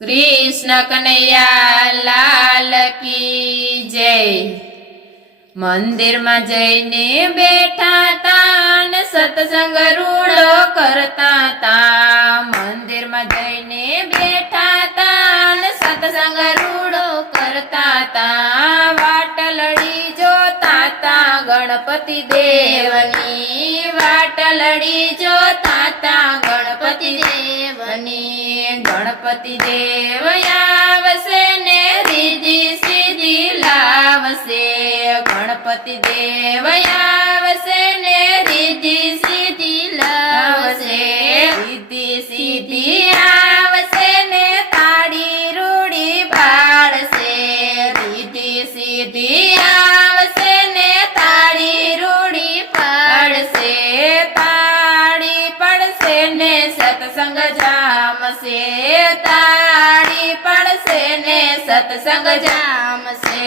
कृष्ण कन्हैया लाल की जय। मंदिर में जईने बैठा ता ने सत्संग रूड़ो करता ता। मंदिर में जईने बैठा ता ने सत्संग रूड़ो करता ता। वाटलड़ी जोता ता गणपति देवनी, वाटलड़ी जोता ता गणपति देवनी। गणपति देव आवसे ने रिद्धि सिद्धि लावसे। गणपति देव आवसे ने रिद्धि सिद्धि लावसे। रिद्धि सिद्धि आवसे ने ताड़ी रूड़ी पाड़से। रिद्धि सिद्धि आवसे ने ताड़ी रूड़ी पाड़से। ताड़ी पड़से ने सत्संग जामसे। ताड़ी पड़से ने सत्संग जामसे।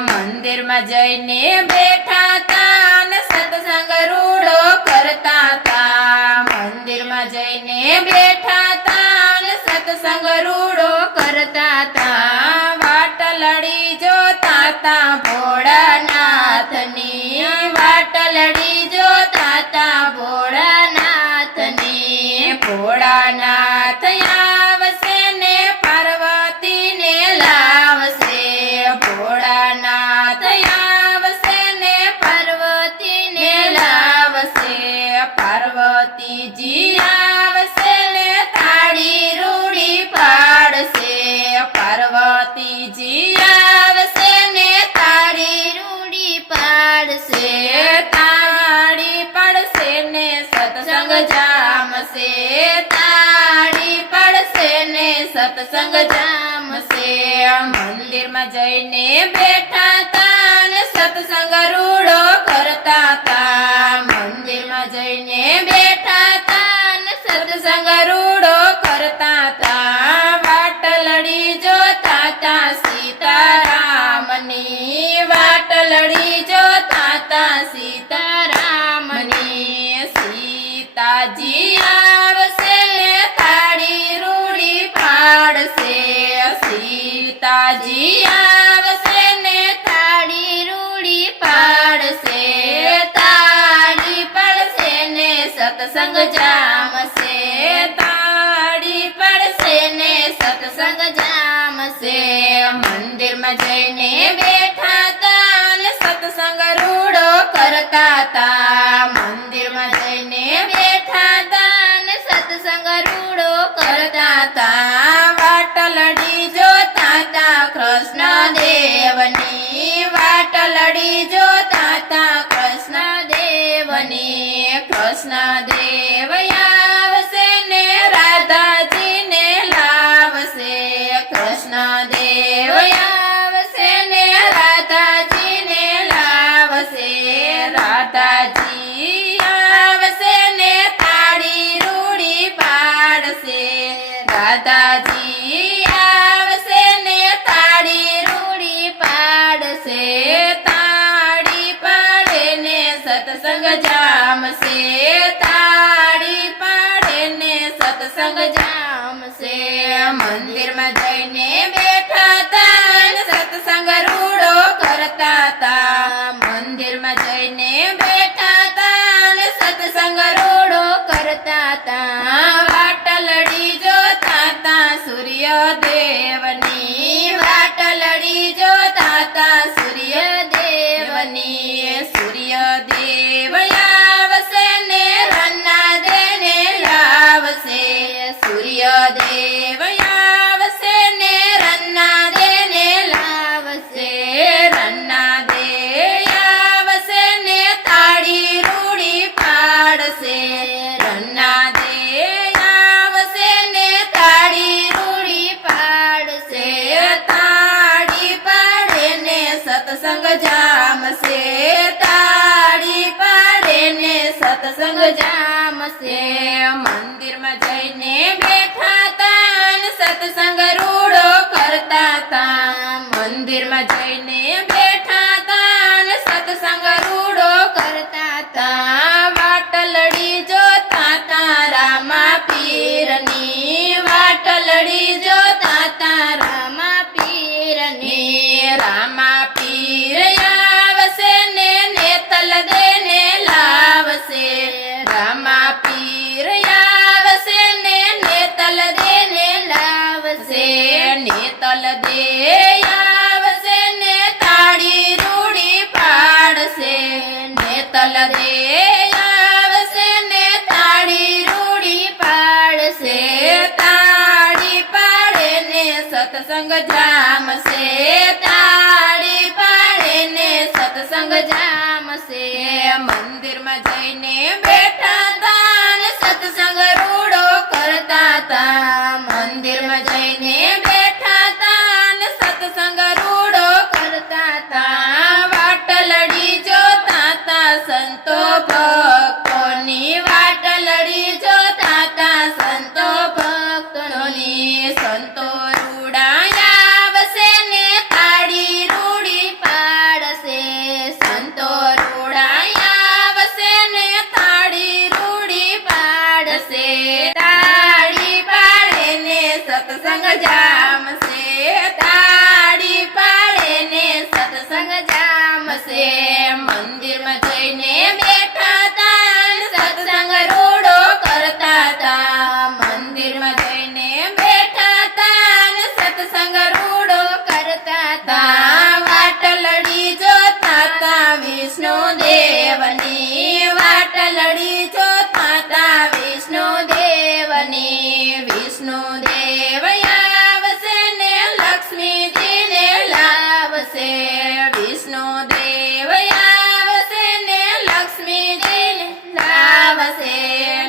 मंदिर में जईने बैठा ता ने सत्संग रूड़ो करता ता। मंदिर में जईने बैठा ता ने सत्संग रूड़ो करता ता। वाटलड़ी जोता ता भोळानाथनी। वाटलड़ी जोता ता भोळानाथनी। भोळानाथ आवसे ने पार्वती ने लावसे। भोळानाथ आवसे ने पार्वती ने लावसे। पार्वती जी आवसे ने ताड़ी रूड़ी पाड़से। पार्वती जी आवसे ने ताड़ी रूड़ी पाड़से। ताड़ी पड़से ने सत्संग जामसे। ताड़ी पड़से ने सत्संग जामसे। मंदिर में जईने बैठा ता ने सत्संग रूड़ो करता ता। मंदिर में जईने बैठा ता ने सत्संग रूड़ो करता ता। वाटलड़ी जोता ता सीतारामनी। वाटलड़ी जोता ता सीतारामनी। सीताजी आवसे ने ताड़ी रूड़ी पाड़से। सीताजी आवसे ने ताड़ी रूड़ी पाड़से। ताड़ी पड़से ने सत्संग जामसे। ताड़ी पड़से ने सत्संग जामसे। मंदिर में जईने बैठा ता ने सत्संग रूड़ो करता ता। मंदिर में जईने बैठा ता ने सत्संग रूड़ो करता ता। वाटलड़ी जोता ता कृष्ण देवनी। वाटलड़ी जोता ता कृष्ण देवनी। कृष्ण देव आवसे ने राधा जी ने लावसे। कृष्ण देव आवसे ने राधा जी ने लावसे। राधा जी आवसे ने ताड़ी रूड़ी पाड़से। राधा जी आवसे ने ताड़ी रूड़ी पाड़से। ताड़ी पाड़े ने सत्संग जामसे। ताड़ी पाड़े ने सत्संग जामसे। मंदिर में जईने बैठा ता ने सत्संग रूड़ो करता ता। मंदिर में जईने बैठा ता ने सत्संग रूड़ो करता ता। वाटलड़ी जोता ता सूर्य देवनी। वाटलड़ी जोता ता सूर्य देवनी। सूर्य देव आवसे ने रन्ना देने लावसे। सूर्य देव आवसे ने रन्ना देने लावसे। रन्ना दे आवसे ने ताड़ी रूड़ी पाड़से। रन्ना दे आवसे ने ताड़ी रूड़ी पाड़से। ताड़ी पाड़े ने सत्संग जामसे। ताड़ी पाड़े ने सत्संग जामसे। मंदिर में जईने बैठा ता ने सत्संग रूड़ो करता ता। मंदिर में जईने बैठा ता ने सत्संग रूड़ो करता ता। वाटलड़ी जोता ता रामा पीरनी। वाटलड़ी जोता તલ દે આવશે ને તાળી રૂડી પાડશે ને તલ દે આવશે ને તાળી રૂડી પાડશે તાળી પાડે ને સત્સંગ જામશે તાળી પાડે ને સત્સંગ જામશે મંદિરમાં જઈને બેઠા તા ને સત્સંગ રૂડો કરતા તા મંદિરમાં જઈને બેઠા તા ને સત્સંગ રૂડો કરતા તા વાટલડી જોતા તા સંતો ભક્તોની વાટલડી જોતા તા સંતો ભક્તોની સંતો રૂડા આવશે ને તાળી રૂડી પાડશે સંતો રૂડા આવશે ને તાળી રૂડી પાડશે તાળી પાડે ને સત્સંગ જામશે તાળી પાડે ને સત્સંગ જામશે મંદિરમાં જઈને બેઠા તા ને સત્સંગ રૂડો કરતા તા મંદિરમાં જઈને બેઠા તા ને સત્સંગ રૂડો કરતા તા વાટલડી જોતા તા વિષ્ણુ દેવની વાટલડી જોતા તા વિષ્ણુ દેવની વિષ્ણુ દેવ આવશે ને લક્ષ્મીજીને લાવશે વિષ્ણુ દેવ આવશે ને લક્ષ્મીજીને લાવશે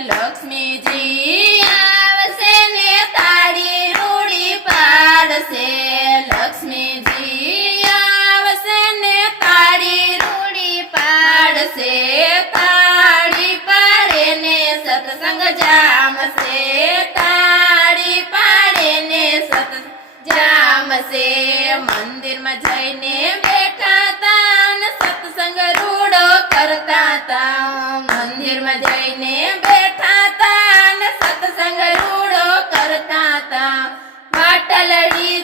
લક્ષ્મીજી આવશે ને તાળી રૂડી પાડશે લક્ષ્મીજી આવશે ને તાળી રૂડી પાડશે તાળી પાડે ને સત્સંગ જામશે તાળી પાડે ને સત્સંગ જામશે મંદિરમાં જઈને બેઠા તા ને સત્સંગ રૂડો કરતા તા મંદિરમાં જઈને બેઠા તા ને સત્સંગ રૂડો કરતા તા વાટલડી